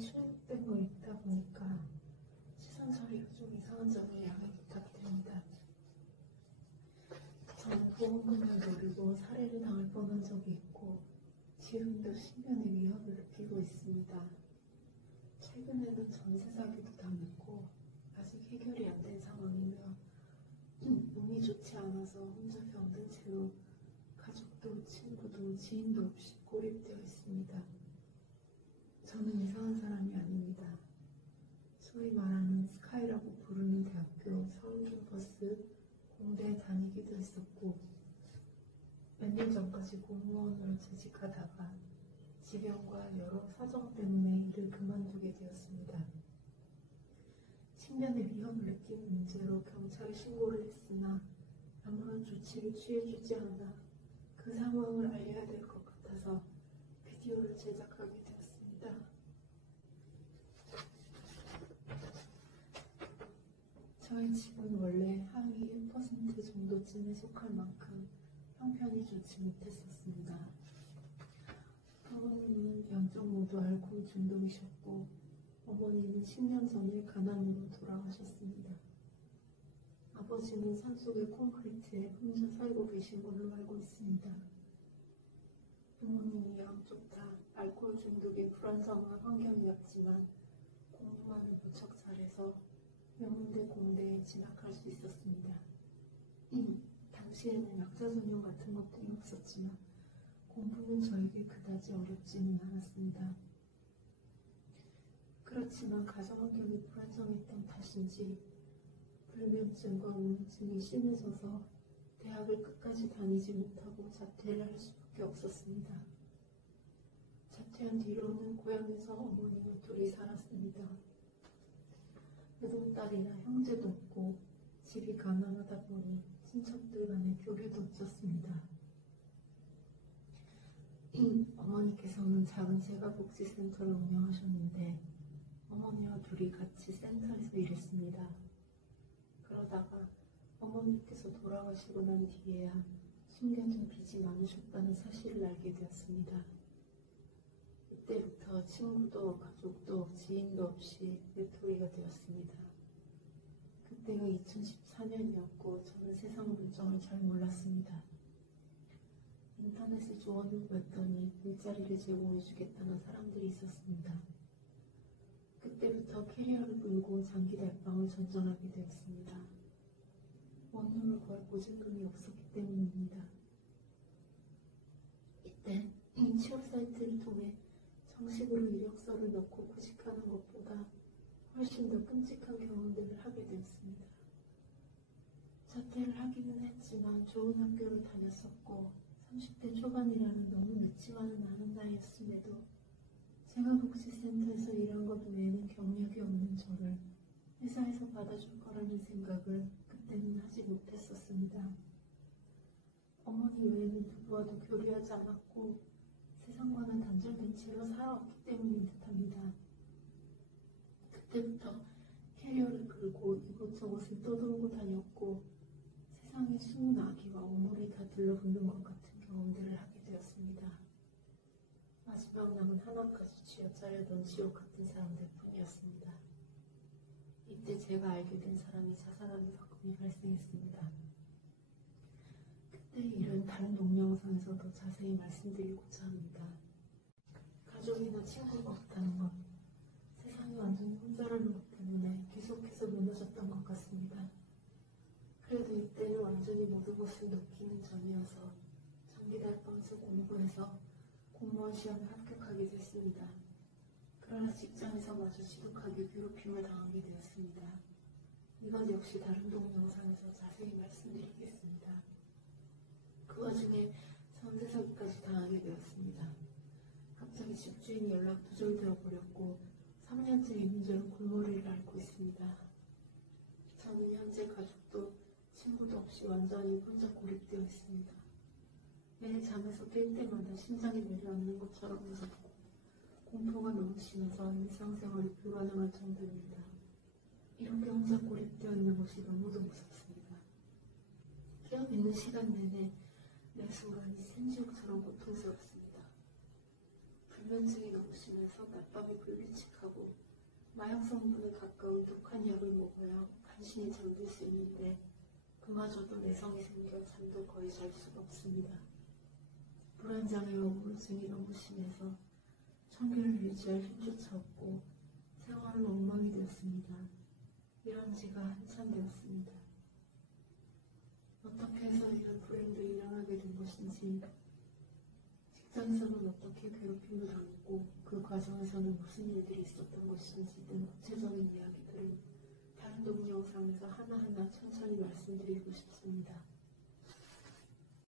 출력된 거 읽다 보니까 시선 처리가 좀 이상한 점을 양해 부탁드립니다. 저는 보험금을 노리고 살해를 당할 뻔한 적이 있고 지금도 신변의 위협을 느끼고 있습니다. 최근에는 전세 사기도 당했고 아직 해결이 안 된 상황이며 몸이 좋지 않아서 혼자 병든 채로 가족도 친구도 지인도 없이 고립되어 있습니다. 저는 이상한 사람이 아닙니다. 소위 말하는 스카이라고 부르는 대학교 서울 캠퍼스 공대에 다니기도 했었고 몇 년 전까지 공무원으로 재직하다가 지병과 여러 사정 때문에 일을 그만두게 되었습니다. 신변의 위협을 느끼는 문제로 경찰에 신고를 했으나 아무런 조치를 취해주지 않아 그 상황을 알려야 될 것 같아서 비디오를 제작하게 되었습니다. 저희 집은 원래 하위 1% 정도쯤에 속할 만큼 형편이 좋지 못했었습니다. 부모님은 양쪽 모두 알코올 중독이셨고 어머니는 10년 전에 가난으로 돌아가셨습니다. 아버지는 산속의 콘크리트에 혼자 살고 계신 걸로 알고 있습니다. 부모님이 양쪽 다 알코올 중독에 불안정한 환경이었지만 공부만을 무척 잘해서 명문대 공대에 진학할 수 있었습니다. 당시에는 약자 전형 같은 것들이 없었지만 공부는 저에게 그다지 어렵지는 않았습니다. 그렇지만 가정 환경이 불안정했던 탓인지 불면증과 우울증이 심해져서 대학을 끝까지 다니지 못하고 자퇴를 할 수밖에 없었습니다. 자퇴한 뒤로는 고향에서 어머니와 둘이 살았습니다. 외동딸이나 형제도 없고 집이 가난하다 보니 친척들 간의 교류도 없었습니다. 어머니께서는 작은 재가복지센터를 운영하셨는데 어머니와 둘이 같이 센터에서 일했습니다. 그러다가 어머니께서 돌아가시고 난 뒤에야 숨겨진 빚이 많으셨다는 사실을 알게 되었습니다. 이때부터 친구도 가족도 지인도 없이 외톨이가 되었습니다. 그때가 2014년이었고 저는 세상 물정을 잘 몰랐습니다. 인터넷에 조언을 구했더니 일자리를 제공해주겠다는 사람들이 있었습니다. 그때부터 캐리어를 끌고 장기 달방을 전전하게 되었습니다. 원룸을 구할 보증금이 없었기 때문입니다. 이때 취업 사이트를 통해 정식으로 이력서를 넣고 구직하는 것보다 훨씬 더 끔찍한 경험들을 하게 되었습니다. 자퇴를 하기는 했지만 좋은 학교를 다녔었고 30대 초반이라는 너무 늦지만은 않은 나이였음에도 재가복지센터에서 일한 것 외에는 경력이 없는 저를 회사에서 받아줄 거라는 생각을 그때는 하지 못했었습니다. 어머니 외에는 누구와도 교류하지 않았고 세상과는 단절된 채로 살아왔기 때문인 듯합니다. 그때부터 캐리어를 끌고 이곳저곳을 떠돌고 다녔고 세상에 숨은 아기와 오물이 다 들러붙는 것 같은 경험들을 하게 되었습니다. 마지막 남은 하나까지 쥐어짜려던 지옥 같은 사람들 뿐이었습니다. 이때 제가 알게 된 사람이 자살하는 사건이 발생했습니다. 그때 일은 다른 동영상에서 더 자세히 말씀드리고자 합니다. 가족이나 친구가 없다는 것, 세상이 완전히 혼자라는 것 때문에 계속해서 무너졌던 것 같습니다. 그래도 이때는 완전히 모든 것을 놓기는 전이어서 장기 달방에서 공부해서 공무원 시험에 합격하게 됐습니다. 그러나 직장에서 마저 지독하게 괴롭힘을 당하게 되었습니다. 이건 역시 다른 동영상에서 자세히 말씀드리겠습니다. 그 와중에 전세 사기까지 당하게 되었습니다. 갑자기 집주인이 연락 두절되어 버렸고 3년째 이 문제로 골머리를 앓고 있습니다. 저는 현재 가족도 친구도 없이 완전히 혼자 고립되어 있습니다. 매일 잠에서 깰 때마다 심장이 내려앉는 것처럼 무섭고 공포가 너무 심해서 일상생활이 불가능할 정도입니다. 이렇게 혼자 고립되어 있는 것이 너무도 무섭습니다. 깨어있는 시간 내내 매 순간이 생지옥처럼 고통스럽습니다. 불면증이 너무 심해서 낮밤에 불규칙하고 마약 성분에 가까운 독한 약을 먹어야 간신히 잠들 수 있는데 그마저도 내성이 생겨 잠도 거의 잘 수가 없습니다. 불안장애와 우울증이 너무 심해서 청결을 유지할 힘조차 없고 생활은 엉망이 되었습니다. 이런 지가 한참 되었습니다. 어떻게 해서 이런 불행도 일어나게 된 것인지, 직장에서는 어떻게 괴롭힘을 당했고 그 과정에서는 무슨 일들이 있었던 것인지 등 구체적인 이야기들을 다른 동영상에서 하나하나 천천히 말씀드리고 싶습니다.